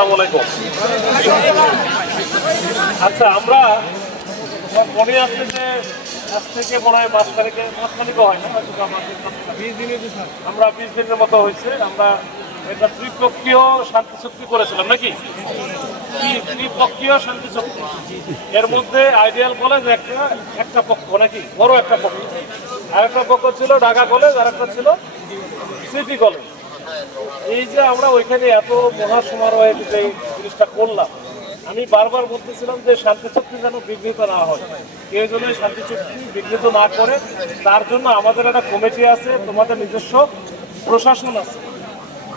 আসসালামু আলাইকুম। আচ্ছা, আমরা মনে আছে যে আজ থেকে মনে হয় মাস তারিখও হয় না, আমরা 20 দিনের মতো হয়েছে। আমরা একটা ত্রিপক্ষীয় শান্তি চুক্তি করেছিলাম নাকি? ত্রিপক্ষীয় শান্তি চুক্তি, এর মধ্যে আইডিয়াল কলেজ একটা পক্ষ নাকি, বড় একটা পক্ষ, আর একটা পক্ষ ছিল ঢাকা কলেজ, আর একটা ছিল সিটি কলেজ। এই যে আমরা ওইখানে এত মহাসমারোহে যে জিনিসটা করলাম, আমি বারবার বলতেছিলাম যে শান্তি চুক্তি যেন বিঘ্নিত না হয়, কেউ যেন শান্তি চুক্তি বিঘ্নিত না করে। তার জন্য আমাদের একটা কমিটি আছে, তোমাদের নিজস্ব প্রশাসন আছে,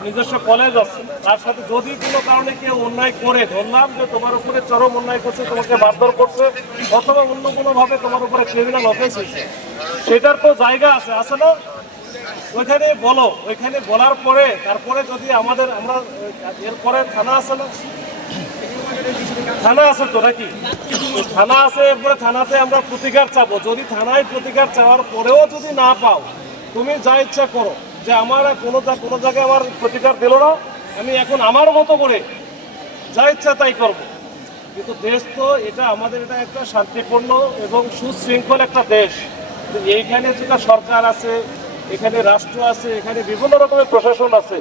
নিজস্ব কলেজ আছে। তার সাথে যদি কোনো কারণে কেউ অন্যায় করে, ধরলাম যে তোমার উপরে চরম অন্যায় করছে, তোমাকে মারধর করছে, অথবা অন্য কোনোভাবে তোমার উপরে ক্রিমিনাল অফেন্স হয়েছে, সেটার তো জায়গা আছে, আছে না? ওইখানে বলো, ওইখানে বলার পরে তারপরে যদি আমরা এরপরে থানা আছে না, থানা আছে তো নাকি? থানা আছে, এরপরে থানাতে আমরা প্রতিকার চাবো। যদি থানায় প্রতিকার চাওয়ার পরেও যদি না পাও, তুমি যা ইচ্ছা করো, যে আমার কোনো জায়গায় আমার প্রতিকার দিল না, আমি এখন আমার মতো করে যা ইচ্ছা তাই করব। কিন্তু দেশ তো এটা আমাদের, এটা একটা শান্তিপূর্ণ এবং সুশৃঙ্খল একটা দেশ। এইখানে যেটা সরকার আছে, এখানে রাষ্ট্র আছে, এখানে বিভিন্ন রকমের প্রশাসন আছে।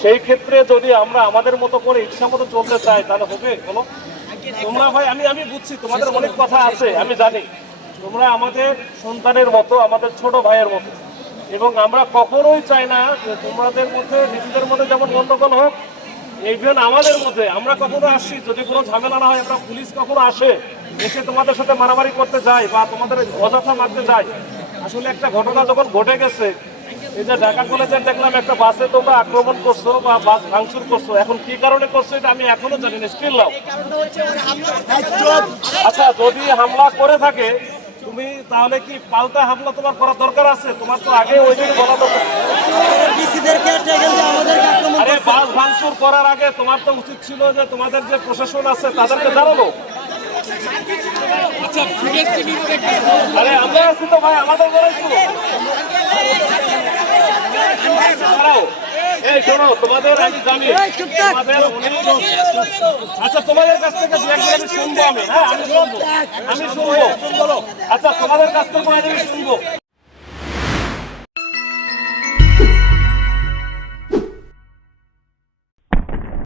সেই ক্ষেত্রে যদি আমরা আমাদের মতো করে ইচ্ছা মতো চলতে চাই, তাহলে হবে? বলো তোমরা ভাই, আমি বুঝছি তোমাদের অনেক কথা আছে, আমি জানি তোমরা আমাদের সন্তানের মতো, আমাদের ছোট ভাইয়ের মতো, এবং আমরা কখনোই চাই না যে তোমাদের মধ্যে, নিজেদের মধ্যে যেমন গন্ডগোল হোক, ইভেন আমাদের মধ্যে আমরা কখনো আসছি, যদি কোনো ঝামেলা না হয়, আমরা পুলিশ কখনো আসে এসে তোমাদের সাথে মারামারি করতে যায় বা তোমাদের অযথা মারতে যায়। আসলে একটা ঘটনা যখন ঘটে গেছে, এই যে ঢাকা কলেজের দেখলাম একটা বাসে তোমরা আক্রমণ করছো বা বাস ভাঙচুর করছো, এখন কি কারণে করছো এটা আমি এখনো জানি না, স্টিল নাও। আচ্ছা, যদি হামলা করে থাকে তুমি, তাহলে কি পাল্টা হামলা তোমার করার দরকার আছে? তোমার তো আগে ওই দিকে বলা দরকার। আরে বাস ভাঙচুর করার আগে তোমার তো উচিত ছিল যে তোমাদের যে প্রশাসন আছে তাদেরকে জানানো। আরে আমরা আছি তো ভাই, আমাদের বলাইছো। এই শোনো, তোমাদের আমি জানি তোমাদের আচ্ছা, তোমাদের কাছ থেকে দু একজন শুনবো আমি। হ্যাঁ, আমি শুনবো। আচ্ছা, তোমাদের কাছ থেকে শুনবো।